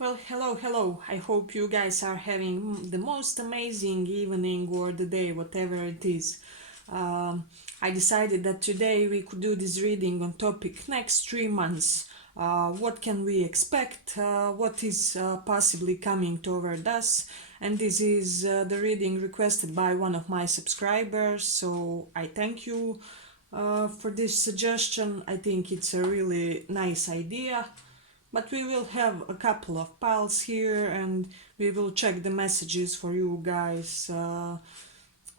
Well, hello. I hope you guys are having the most amazing evening or the day, whatever it is. Um, I decided that today we could do this reading on topic next 3 months. What can we expect? What is possibly coming toward us? And this is the reading requested by one of my subscribers. So I thank you for this suggestion. I think it's a really nice idea. But we will have a couple of piles here and we will check the messages for you guys.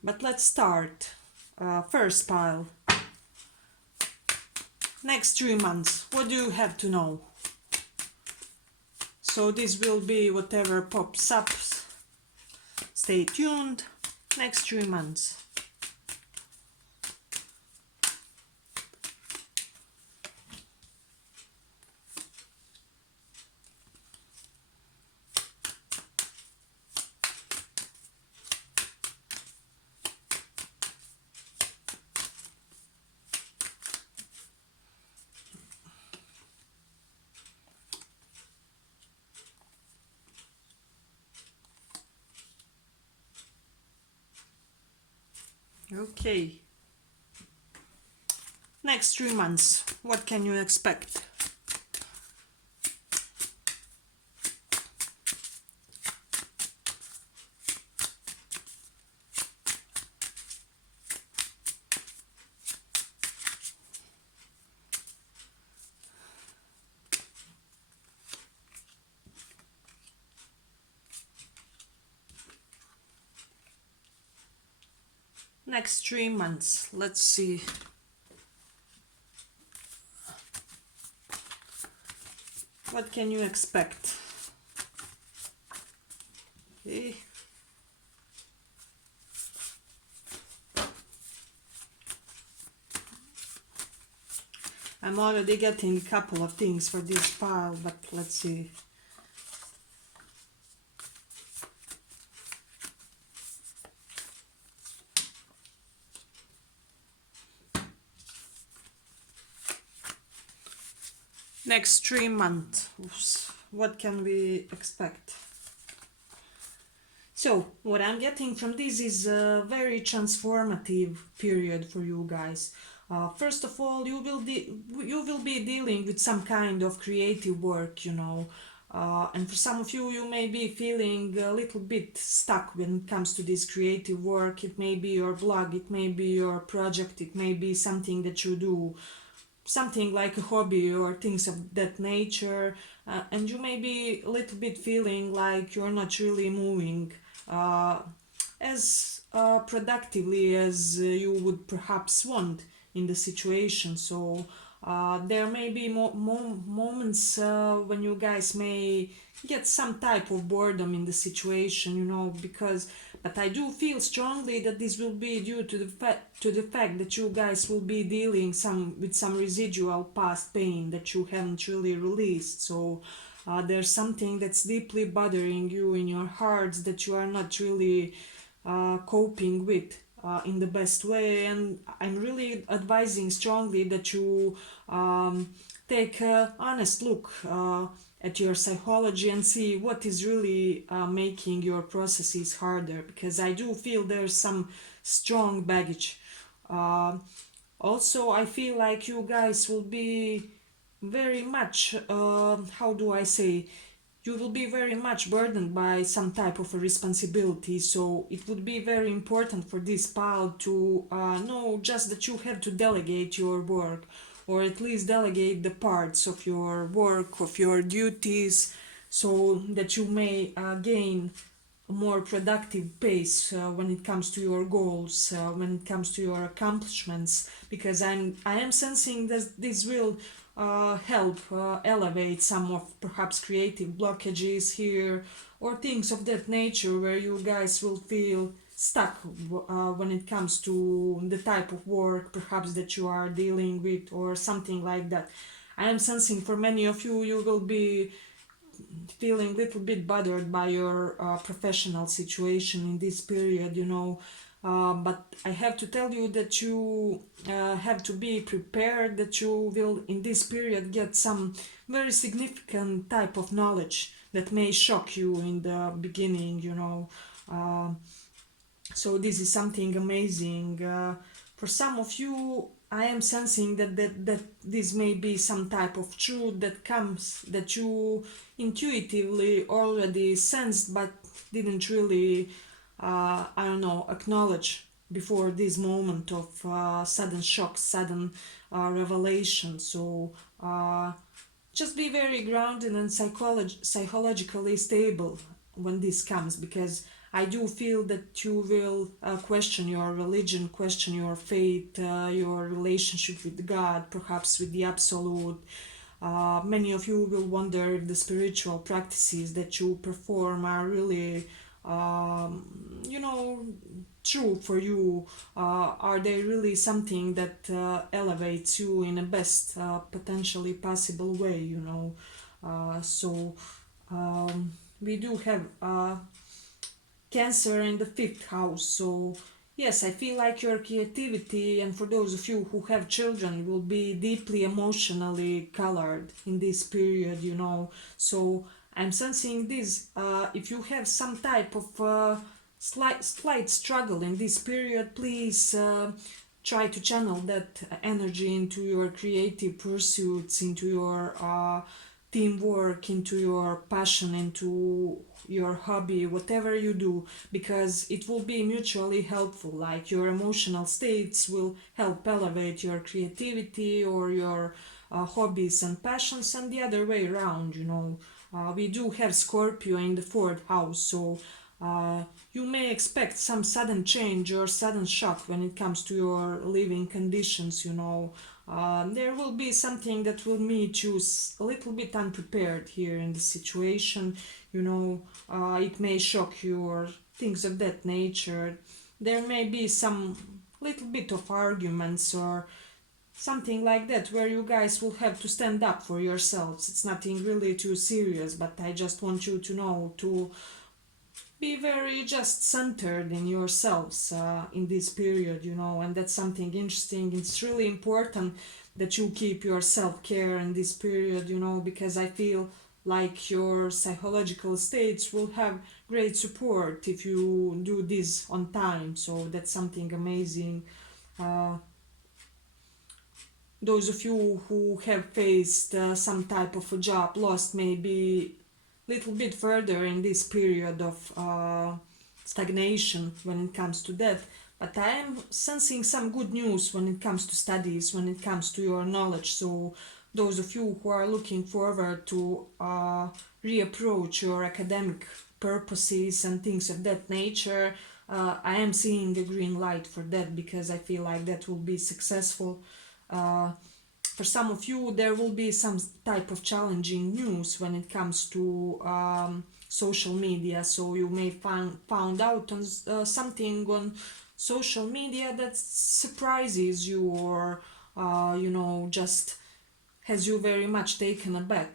But let's start. First pile. Next 3 months. What do you have to know? So this will be whatever pops up. Stay tuned. Next 3 months. Okay. Next 3 months. What can you expect? Next 3 months. Let's see. What can you expect? Okay. I'm already getting a couple of things for this pile, but let's see. Next 3 months. Oops. What can we expect? So, what I'm getting from this is a very transformative period for you guys. First of all, you will be dealing with some kind of creative work, and for some of you, you may be feeling a little bit stuck when it comes to this creative work. It may be your blog, it may be your project, it may be something that you do, something like a hobby or things of that nature, and you may be a little bit feeling like you're not really moving uh, as productively as you would perhaps want in the situation. So there may be moments when you guys may get some type of boredom in the situation, because but I do feel strongly that this will be due to the fact that you guys will be dealing with some residual past pain that you haven't really released. So there's something that's deeply bothering you in your heart that you are not really coping with in the best way, and I'm really advising strongly that you take an honest look at your psychology and see what is really making your processes harder, because I do feel there's some strong baggage. Uh, Also, I feel like you guys will be very much, how do I say, you will be very much burdened by some type of a responsibility. So it would be very important for this pile to know just that you have to delegate your work, or at least delegate the parts of your work, of your duties, so that you may gain a more productive pace when it comes to your goals, when it comes to your accomplishments, because I am sensing that this will help elevate some of perhaps creative blockages here, or things of that nature where you guys will feel stuck when it comes to the type of work perhaps that you are dealing with, or something like that. I am sensing for many of you, you will be feeling a little bit bothered by your professional situation in this period. But I have to tell you that you have to be prepared that you will in this period get some very significant type of knowledge that may shock you in the beginning, you know. Uh, so this is something amazing. For some of you, I am sensing that this may be some type of truth that comes that you intuitively already sensed but didn't really, I don't know, acknowledge before this moment of sudden shock, sudden revelation. So just be very grounded and psychologically stable when this comes, because I do feel that you will question your religion, question your faith, your relationship with God, perhaps with the absolute. Many of you will wonder if the spiritual practices that you perform are really, you know, true for you. Are they really something that elevates you in the best potentially possible way, you know? So we do have Cancer in the fifth house. So, yes, I feel like your creativity, and for those of you who have children, will be deeply emotionally colored in this period, you know. So, I'm sensing this. If you have some type of slight struggle in this period, please try to channel that energy into your creative pursuits, into your teamwork, into your passion, into your hobby, whatever you do, because it will be mutually helpful. Like your emotional states will help elevate your creativity or your hobbies and passions, and the other way around, you know. We do have Scorpio in the fourth house, so you may expect some sudden change or sudden shock when it comes to your living conditions, you know. There will be something that will meet you a little bit unprepared here in the situation, you know. It may shock you or things of that nature. There may be some little bit of arguments or something like that where you guys will have to stand up for yourselves. It's nothing really too serious, but I just want you to know to be very just centered in yourselves in this period, you know. And that's something interesting. It's really important that you keep your self-care in this period, you know, because I feel like your psychological states will have great support if you do this on time. So that's something amazing. uh, those of you who have faced some type of a job loss may be little bit further in this period of stagnation when it comes to that. But I am sensing some good news when it comes to studies, when it comes to your knowledge. So those of you who are looking forward to reapproach your academic purposes and things of that nature, I am seeing the green light for that, because I feel like that will be successful. Uh, for some of you, there will be some type of challenging news when it comes to social media. So you may found out on something on social media that surprises you, or you know, just has you very much taken aback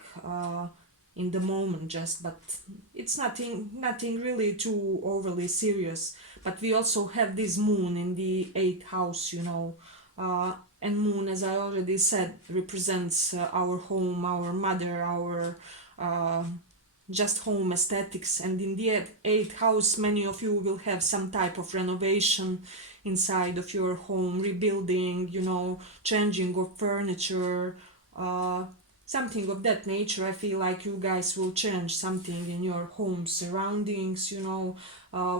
in the moment. Just, but it's nothing really too overly serious. But we also have this moon in the eighth house, you know. And moon, as I already said, represents our home, our mother, our uh, just home aesthetics. And in the eighth house, many of you will have some type of renovation inside of your home, rebuilding, you know, changing of furniture, uh, something of that nature. I feel like you guys will change something in your home surroundings, you know.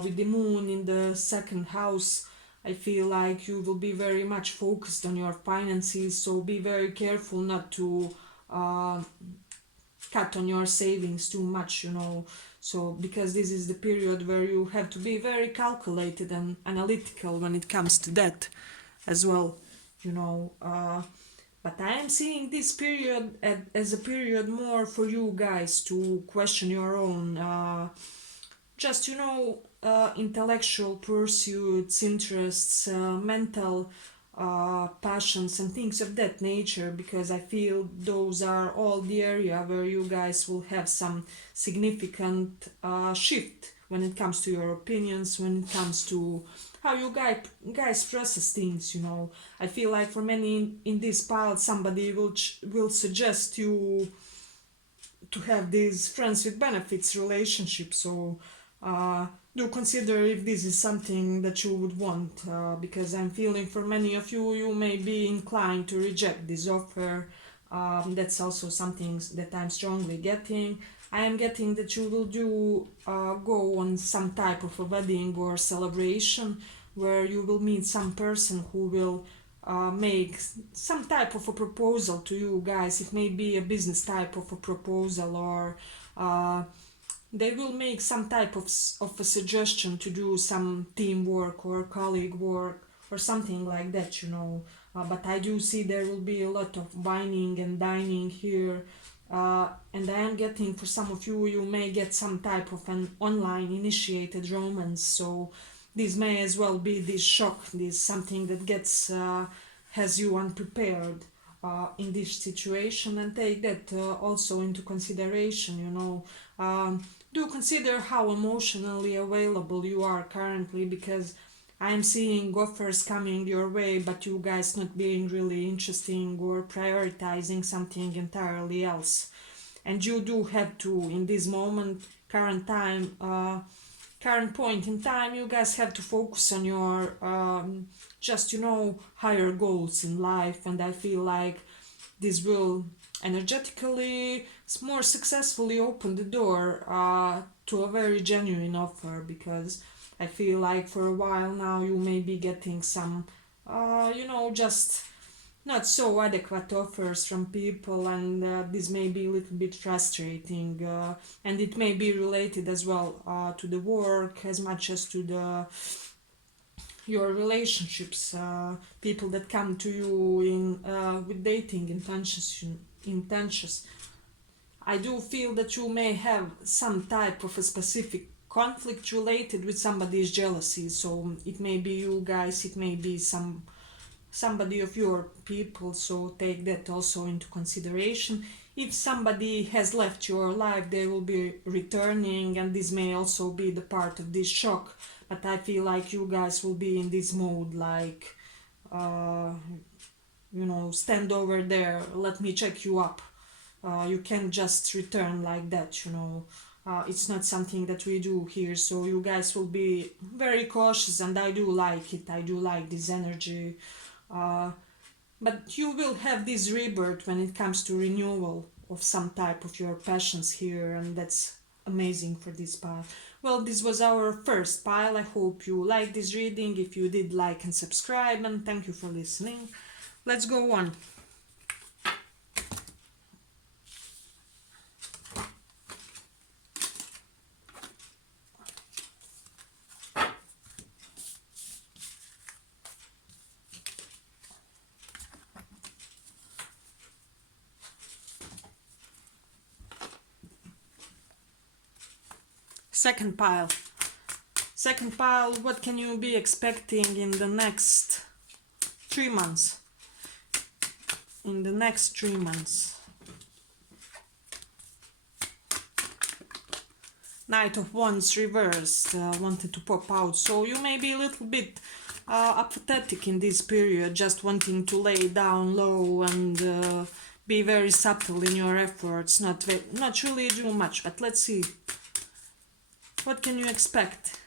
With the moon in the second house, I feel like you will be very much focused on your finances, so be very careful not to uh, cut on your savings too much, you know. So, because this is the period where you have to be very calculated and analytical when it comes to that as well, you know. But I am seeing this period as a period more for you guys to question your own just, you know, intellectual pursuits, interests, mental passions and things of that nature, because I feel those are all the area where you guys will have some significant shift when it comes to your opinions, when it comes to how you guys process things, you know. I feel like for many in this pile, somebody will suggest you to have these friends with benefits relationship. So do consider if this is something that you would want, because I'm feeling for many of you, you may be inclined to reject this offer. That's also something that I'm strongly getting. I am getting that you will go on some type of a wedding or celebration where you will meet some person who will make some type of a proposal to you guys. It may be a business type of a proposal, or they will make some type of a suggestion to do some teamwork or colleague work or something like that, you know. But I do see there will be a lot of whining and dining here. And I am getting, for some of you, you may get some type of an online initiated romance. So this may as well be this shock, this something that gets has you unprepared in this situation, and take that also into consideration, you know. Do consider how emotionally available you are currently, because I'm seeing offers coming your way, but you guys not being really interesting or prioritizing something entirely else. And you do have to, in this moment, current time, current point in time, you guys have to focus on your just, you know, higher goals in life. And I feel like this will energetically more successfully open the door to a very genuine offer, because I feel like for a while now you may be getting some you know, just not so adequate offers from people, and this may be a little bit frustrating, and it may be related as well to the work as much as to the your relationships, people that come to you in with dating intentions. I do feel that you may have some type of a specific conflict related with somebody's jealousy. So it may be you guys, it may be somebody of your people. So take that also into consideration. If somebody has left your life, they will be returning, and this may also be the part of this shock. But I feel like you guys will be in this mode, like, you know, stand over there, let me check you up. You can't just return like that, you know. It's not something that we do here, so you guys will be very cautious, and I do like it. I do like this energy. But you will have this rebirth when it comes to renewal of some type of your passions here, and that's amazing for this pile. Well, this was our first pile. I hope you liked this reading. If you did, like and subscribe, and thank you for listening. Let's go on. Second pile. Second pile, what can you be expecting in the next 3 months? In the next 3 months. Knight of Wands reversed, wanted to pop out. So you may be a little bit apathetic in this period, just wanting to lay down low and be very subtle in your efforts, not really do much. But let's see. What can you expect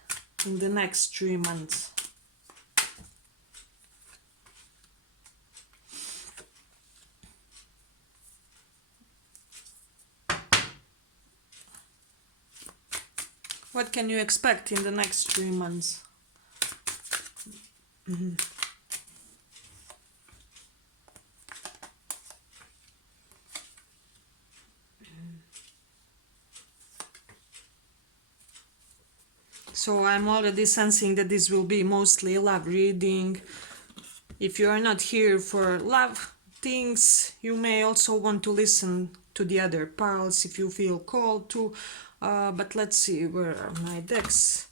in the next 3 months? What can you expect in the next 3 months? So I'm already sensing that this will be mostly a love reading. If you are not here for love things, you may also want to listen to the other piles if you feel called to. But let's see, where are my decks?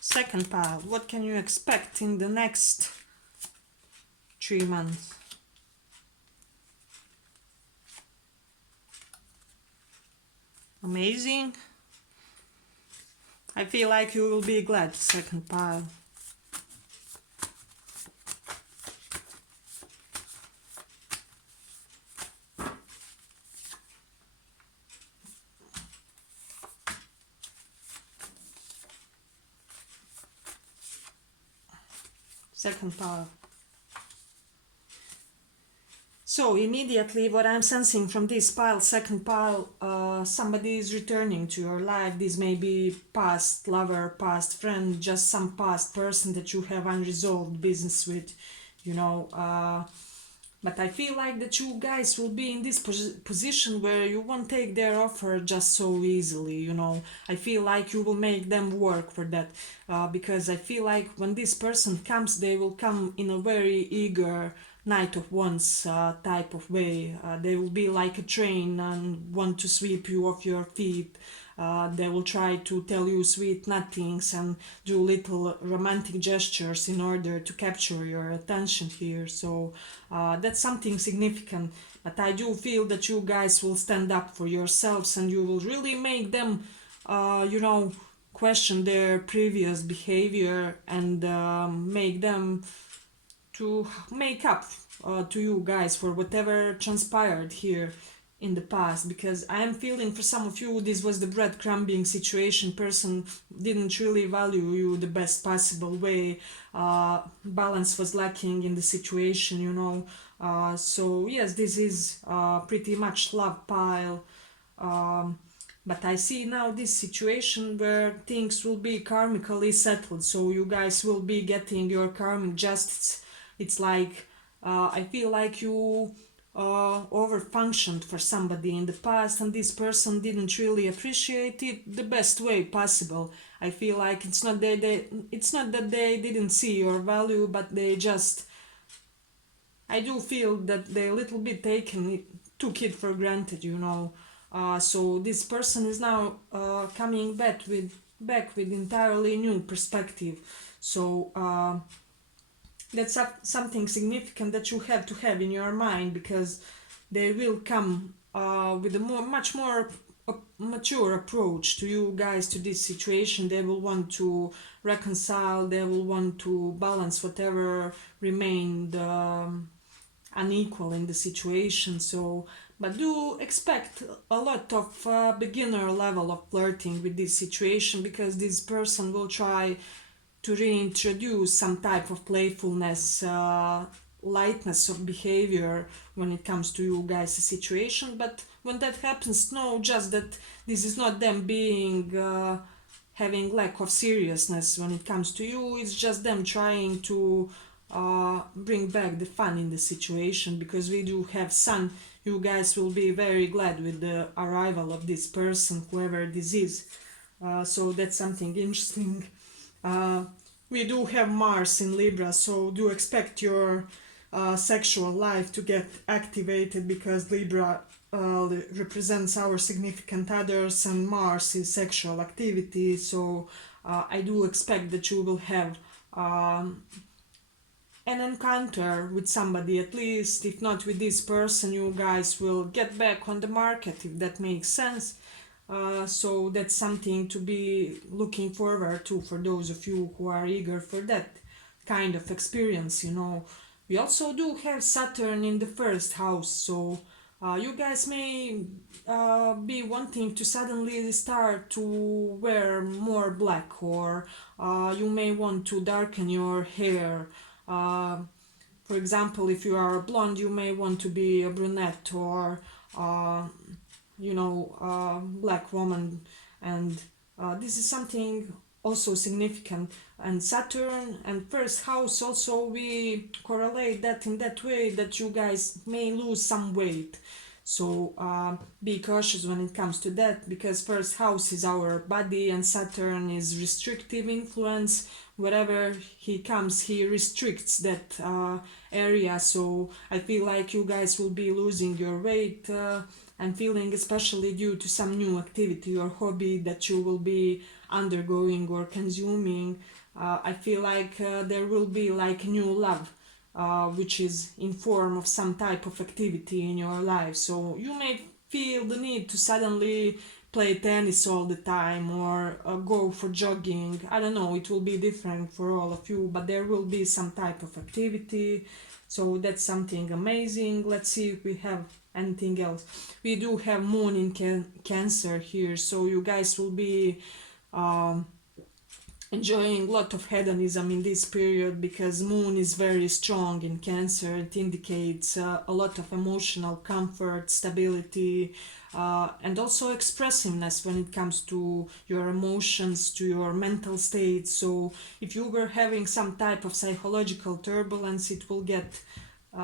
Second pile, what can you expect in the next 3 months? Amazing. I feel like you will be glad, second pile. Second pile. So immediately what I'm sensing from this pile, second pile, somebody is returning to your life. This may be past lover, past friend, just some past person that you have unresolved business with, you know. But I feel like that you guys will be in this position where you won't take their offer just so easily, you know. I feel like you will make them work for that, because I feel like when this person comes, they will come in a very eager Knight of Wands type of way. They will be like a train and want to sweep you off your feet. They will try to tell you sweet nothings and do little romantic gestures in order to capture your attention here. So that's something significant. But I do feel that you guys will stand up for yourselves and you will really make them, you know, question their previous behavior and make them to make up to you guys for whatever transpired here in the past, because I am feeling for some of you this was the breadcrumbing situation. Person didn't really value you the best possible way. Balance was lacking in the situation, you know. So yes, this is pretty much love pile. But I see now this situation where things will be karmically settled, so you guys will be getting your karmic justice. It's like I feel like you overfunctioned for somebody in the past, and this person didn't really appreciate it the best way possible. I feel like it's not that they didn't see your value, but they just, I do feel that they a little bit took it for granted, you know. So this person is now coming back with entirely new perspective. So that's something significant that you have to have in your mind, because they will come with a much more mature approach to you guys, to this situation. They will want to reconcile, they will want to balance whatever remained unequal in the situation. So but do expect a lot of beginner level of flirting with this situation, because this person will try to reintroduce some type of playfulness, lightness of behavior when it comes to you guys' situation. But when that happens, know just that this is not them being having lack of seriousness when it comes to you. It's just them trying to bring back the fun in the situation, because we do have sun. You guys will be very glad with the arrival of this person, whoever this is. So that's something interesting. We do have Mars in Libra, so do expect your sexual life to get activated, because Libra represents our significant others and Mars is sexual activity. So I do expect that you will have an encounter with somebody, at least if not with this person. You guys will get back on the market, if that makes sense. So that's something to be looking forward to for those of you who are eager for that kind of experience, you know. We also do have Saturn in the first house, so you guys may be wanting to suddenly start to wear more black, or you may want to darken your hair. For example, if you are a blonde, you may want to be a brunette, or black woman. And this is something also significant. And Saturn and first house also, we correlate that in that way that you guys may lose some weight. So be cautious when it comes to that, because first house is our body and Saturn is restrictive influence. Wherever he comes, he restricts that area. So I feel like you guys will be losing your weight. I'm feeling, especially due to some new activity or hobby that you will be undergoing or consuming. I feel like there will be like new love, which is in form of some type of activity in your life. So you may feel the need to suddenly play tennis all the time or go for jogging. I don't know, it will be different for all of you, but there will be some type of activity. So that's something amazing. Let's see if we have anything else. We do have moon in Cancer here, so you guys will be um, enjoying a lot of hedonism in this period because moon is very strong in Cancer. It indicates a lot of emotional comfort, stability, and also expressiveness when it comes to your emotions, to your mental state. So if you were having some type of psychological turbulence, it will get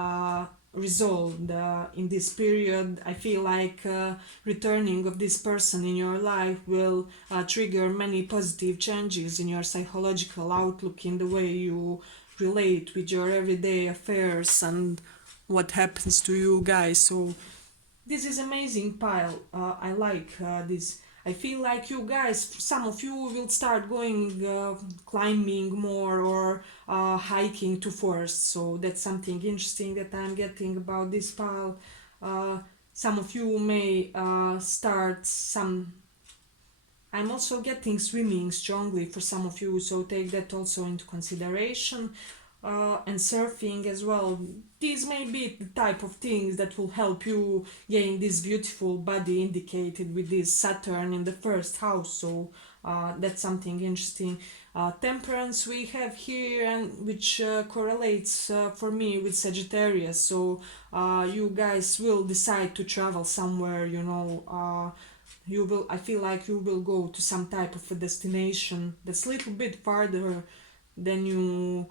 uh, resolved in this period. I feel like returning of this person in your life will trigger many positive changes in your psychological outlook, in the way you relate with your everyday affairs and what happens to you guys. So this is amazing pile. I like this. I feel like you guys, some of you will start going climbing more or hiking to forest. So that's something interesting that I'm getting about this pile. Some of you may start some. I'm also getting swimming strongly for some of you, so take that also into consideration. And surfing as well. These may be the type of things that will help you gain this beautiful body indicated with this Saturn in the first house. So that's something interesting. Temperance we have here, and which correlates for me with Sagittarius. So you guys will decide to travel somewhere, you know. You will, I feel like you will go to some type of a destination that's a little bit farther than you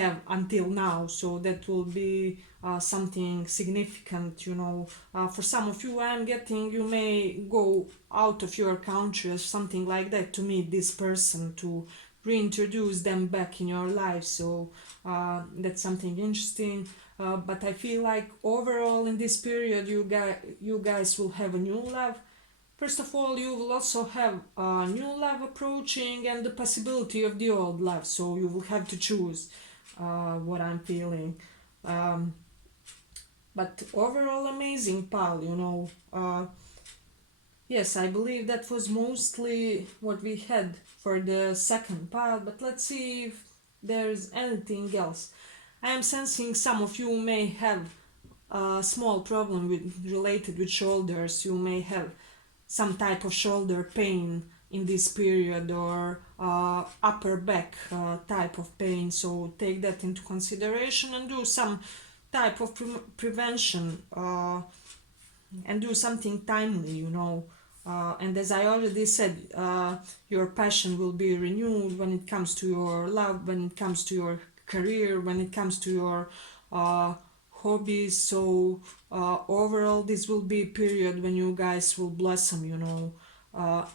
have until now, so that will be something significant, you know. For some of you, I'm getting, you may go out of your country or something like that to meet this person, to reintroduce them back in your life. So that's something interesting. But I feel like overall in this period you guys will have a new love. First of all, you will also have a new love approaching and the possibility of the old love, so you will have to choose what I'm feeling. Um, but overall, amazing, pal, you know. Yes, I believe that was mostly what we had for the second pile, but let's see if there's anything else. I am sensing some of you may have a small problem related with shoulders. You may have some type of shoulder pain in this period, or upper back type of pain, so take that into consideration and do some type of prevention, and do something timely, you know. And as I already said, your passion will be renewed when it comes to your love, when it comes to your career, when it comes to your hobbies. So overall, this will be a period when you guys will blossom, you know.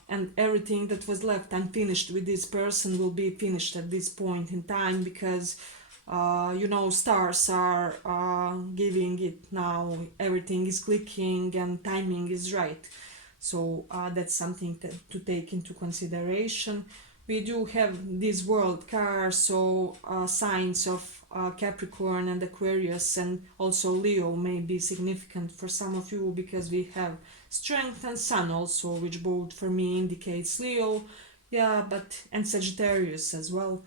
And everything that was left unfinished with this person will be finished at this point in time, because you know, stars are giving it now, everything is clicking and timing is right. So that's something to take into consideration. We do have this world car, so signs of Capricorn and Aquarius and also Leo may be significant for some of you, because we have strength and sun also, which both for me indicates Leo, yeah, but and Sagittarius as well.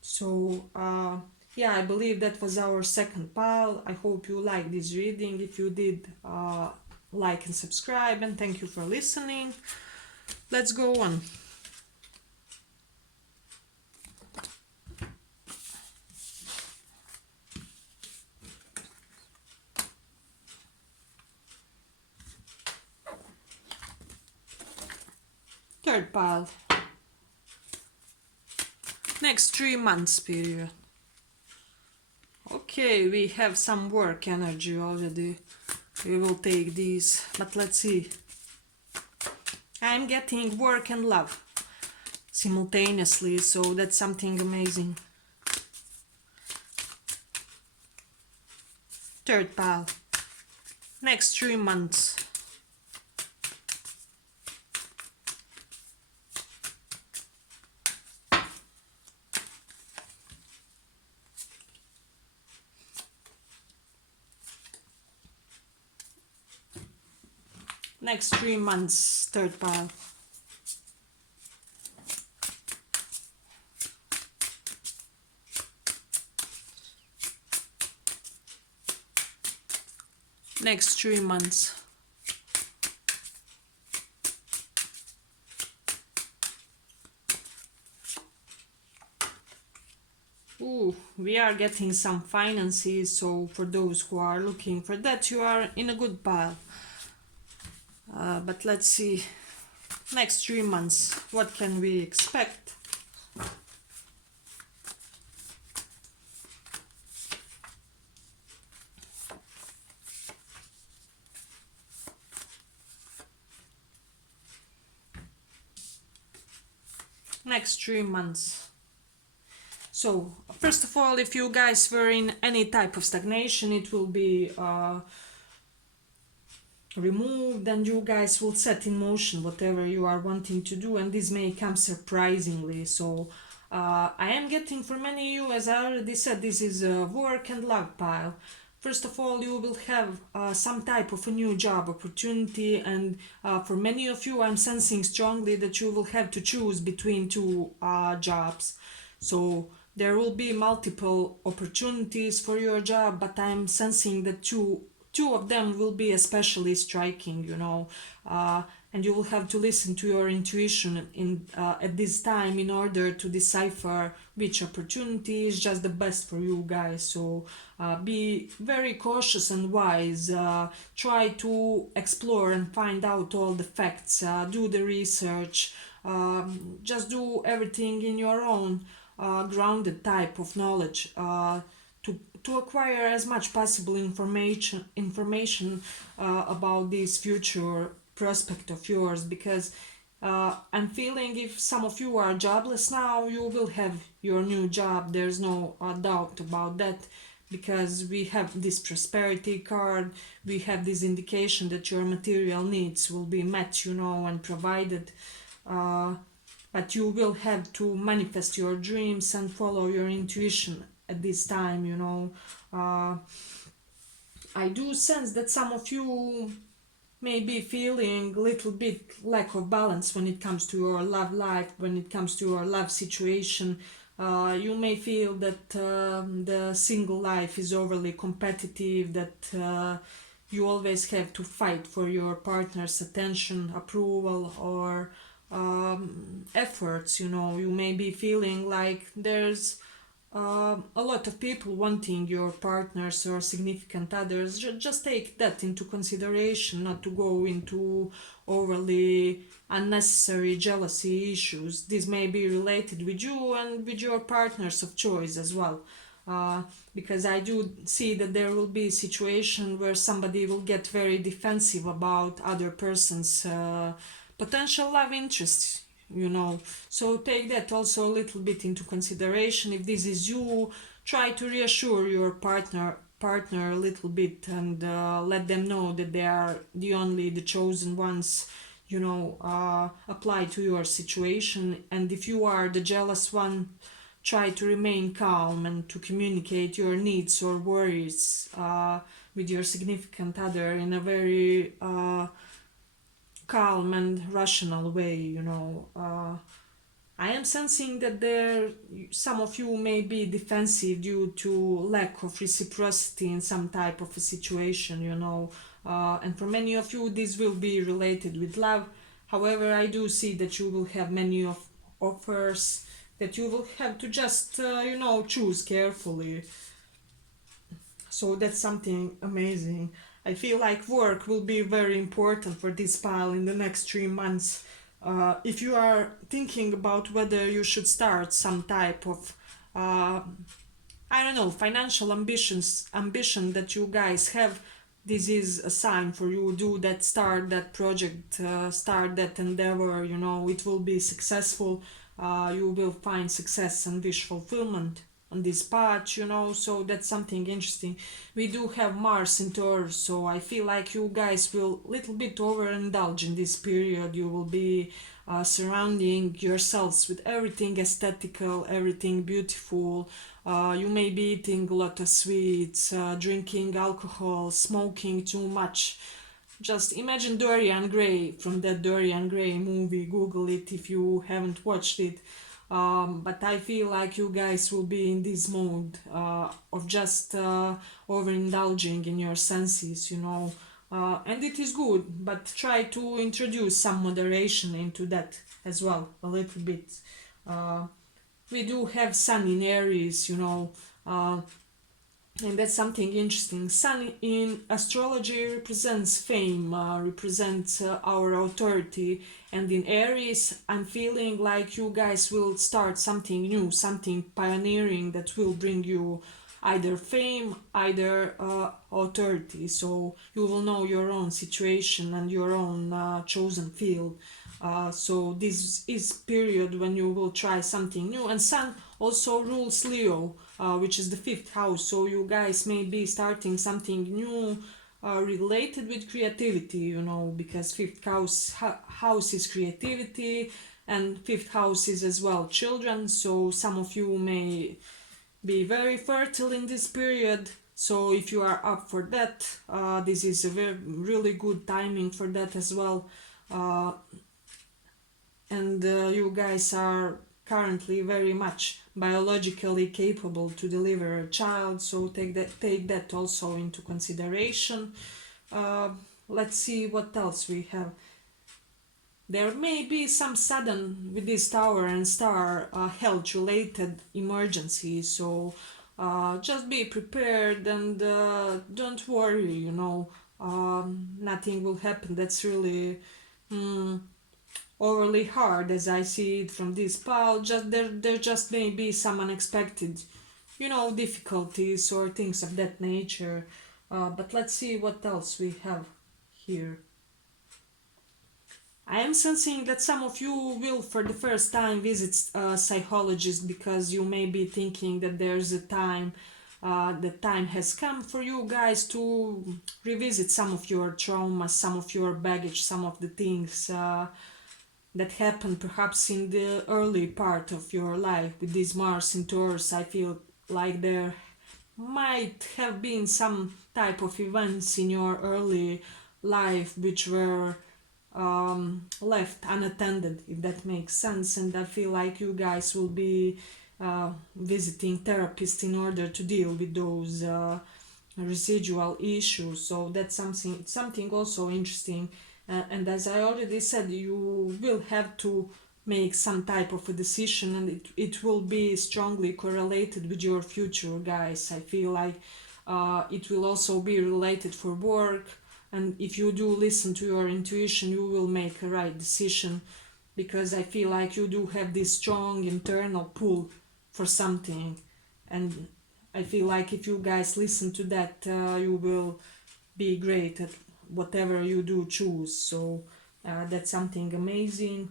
So yeah, I believe that was our second pile. I hope you liked this reading. If you did, like and subscribe, and thank you for listening. Let's go on. Third pile. Next 3 months period. Okay, we have some work energy already. We will take these, but let's see. I'm getting work and love simultaneously, so that's something amazing. Third pile. Next 3 months. Next 3 months, third pile. Next 3 months. Ooh, we are getting some finances, so for those who are looking for that, you are in a good pile. But let's see, next 3 months, what can we expect? Next 3 months. So, first of all, if you guys were in any type of stagnation, it will be removed, and you guys will set in motion whatever you are wanting to do, and this may come surprisingly. So, I am getting for many of you, as I already said, this is a work and love pile. First of all, you will have some type of a new job opportunity, and for many of you, I'm sensing strongly that you will have to choose between two jobs. So there will be multiple opportunities for your job, but I'm sensing that two of them will be especially striking, and you will have to listen to your intuition at this time in order to decipher which opportunity is just the best for you guys. So be very cautious and wise. Try to explore and find out all the facts. Do the research. Just do everything in your own grounded type of knowledge. To acquire as much possible information about this future prospect of yours, because I'm feeling if some of you are jobless now, you will have your new job. There's no doubt about that, because we have this prosperity card, we have this indication that your material needs will be met, and provided. But you will have to manifest your dreams and follow your intuition at this time. I do sense that some of you may be feeling a little bit lack of balance when it comes to your love life, when it comes to your love situation. You may feel that the single life is overly competitive, that you always have to fight for your partner's attention, approval, or efforts. You may be feeling like there's a lot of people wanting your partners or significant others. Just take that into consideration, not to go into overly unnecessary jealousy issues. This may be related with you and with your partners of choice as well. Because I do see that there will be a situation where somebody will get very defensive about other person's potential love interests. So take that also a little bit into consideration. If this is you, try to reassure your partner a little bit, and let them know that they are the chosen ones, apply to your situation. And if you are the jealous one, try to remain calm and to communicate your needs or worries with your significant other in a very calm and rational way. I am sensing that some of you may be defensive due to lack of reciprocity in some type of a situation. And for many of you this will be related with love. However, I do see that you will have many of offers that you will have to just choose carefully. So that's something amazing. I feel like work will be very important for this pile in the next 3 months. If you are thinking about whether you should start some type of, financial ambition that you guys have, this is a sign for you. Do that, start that project, start that endeavor. It will be successful. You will find success and wish fulfillment on this path. So that's something interesting. We do have Mars in Taurus, so I feel like you guys will little bit overindulge in this period. You will be surrounding yourselves with everything aesthetical, everything beautiful. You may be eating a lot of sweets, drinking alcohol, smoking too much. Just imagine Dorian Gray from that Dorian Gray movie. Google it if you haven't watched it. But I feel like you guys will be in this mode of just overindulging in your senses, you know. And it is good, but try to introduce some moderation into that as well, a little bit. Uh, we do have Sun in Aries, you know, and that's something interesting. Sun in astrology represents fame, represents our authority, and in Aries, I'm feeling like you guys will start something new, something pioneering that will bring you either fame, either authority. So you will know your own situation and your own chosen field. So this is period when you will try something new. And Sun also rules Leo, which is the fifth house. So you guys may be starting something new related with creativity, you know, because house is creativity, and fifth house is as well children. So some of you may be very fertile in this period. So if you are up for that, this is a really good timing for that as well. And you guys are currently very much biologically capable to deliver a child, so take that also into consideration. Let's see what else we have. There may be some sudden, with this Tower and Star, health related emergencies, so just be prepared and don't worry, you know. Nothing will happen that's really overly hard as I see it from this pile. Just there just may be some unexpected, you know, difficulties or things of that nature. But let's see what else we have here. I am sensing that some of you will for the first time visit a psychologist, because you may be thinking that there's a time, the time has come for you guys to revisit some of your traumas, some of your baggage, some of the things that happened perhaps in the early part of your life. With this Mars in Taurus, I feel like there might have been some type of events in your early life which were left unattended, if that makes sense. And I feel like you guys will be visiting therapists in order to deal with those residual issues. So that's something also interesting. And as I already said, you will have to make some type of a decision, and it will be strongly correlated with your future, guys. I feel like it will also be related for work, and if you do listen to your intuition, you will make a right decision, because I feel like you do have this strong internal pull for something, and I feel like if you guys listen to that, you will be great at whatever you do choose. So that's something amazing.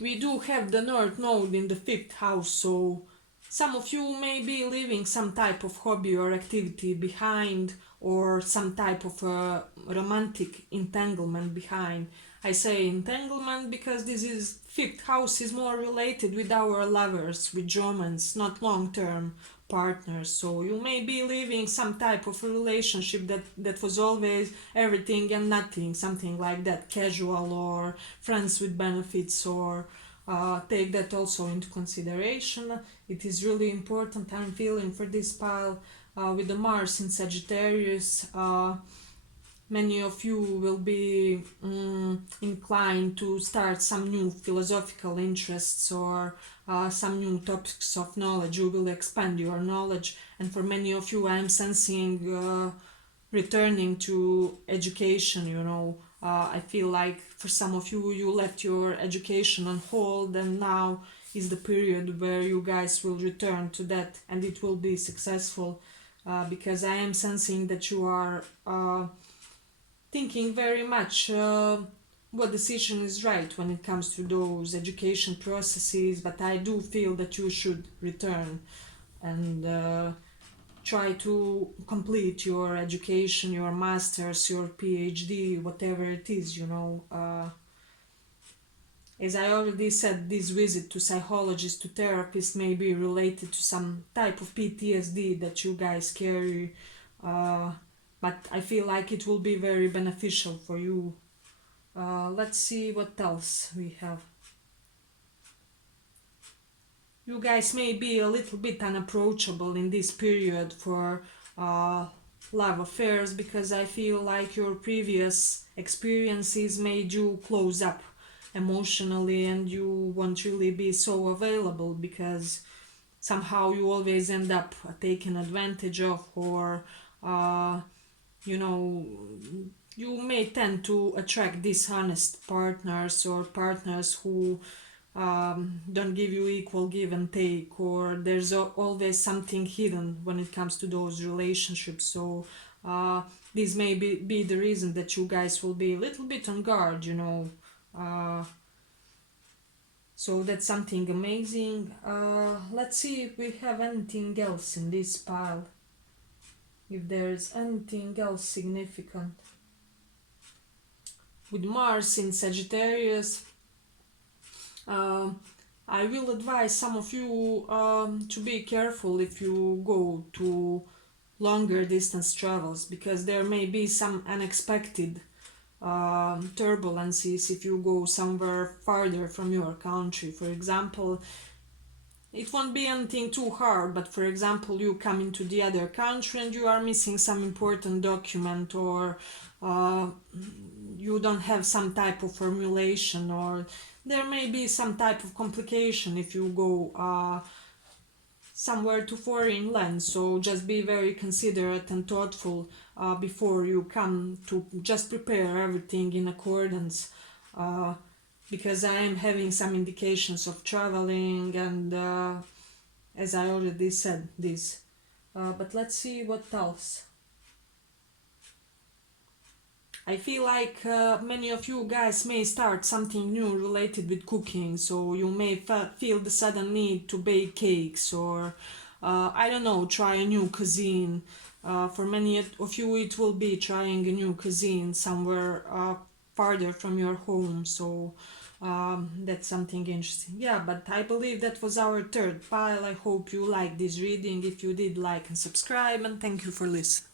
We do have the North Node in the fifth house, so some of you may be leaving some type of hobby or activity behind, or some type of romantic entanglement behind. I say entanglement because this is fifth house is more related with our lovers, with romance, not long-term partners. So you may be living some type of a relationship that was always everything and nothing, something like that, casual or friends with benefits, or take that also into consideration. It is really important, I'm feeling, for this pile with the Mars in Sagittarius. Many of you will be inclined to start some new philosophical interests, or some new topics of knowledge. You will expand your knowledge, and for many of you, I am sensing returning to education, you know. I feel like for some of you, you left your education on hold, and now is the period where you guys will return to that, and it will be successful, because I am sensing that you are thinking very much what decision is right when it comes to those education processes. But I do feel that you should return and try to complete your education, your master's, your PhD, whatever it is, you know. As I already said, this visit to psychologist, to therapist, may be related to some type of PTSD that you guys carry but I feel like it will be very beneficial for you. Let's see what else we have. You guys may be a little bit unapproachable in this period for uh, love affairs, because I feel like your previous experiences made you close up emotionally and you won't really be so available, because somehow you always end up taken advantage of, or uh, you know, you may tend to attract dishonest partners, or partners who don't give you equal give and take, or there's always something hidden when it comes to those relationships. So uh, this may be the reason that you guys will be a little bit on guard, you know. uh, so that's something amazing. Let's see if we have anything else in this pile, if there's anything else significant. With Mars in Sagittarius, uh, I will advise some of you to be careful if you go to longer distance travels, because there may be some unexpected turbulences if you go somewhere farther from your country. For example, it won't be anything too hard, but for example, you come into the other country and you are missing some important document, or uh, you don't have some type of formulation, or there may be some type of complication if you go somewhere to foreign land. So just be very considerate and thoughtful before you come, to just prepare everything in accordance, because I am having some indications of traveling, and as I already said this. But let's see what else. I feel like many of you guys may start something new related with cooking, so you may feel the sudden need to bake cakes, or I don't know, try a new cuisine. For many of you, it will be trying a new cuisine somewhere farther from your home, so that's something interesting. Yeah, but I believe that was our third pile. I hope you liked this reading. If you did, like and subscribe, and thank you for listening.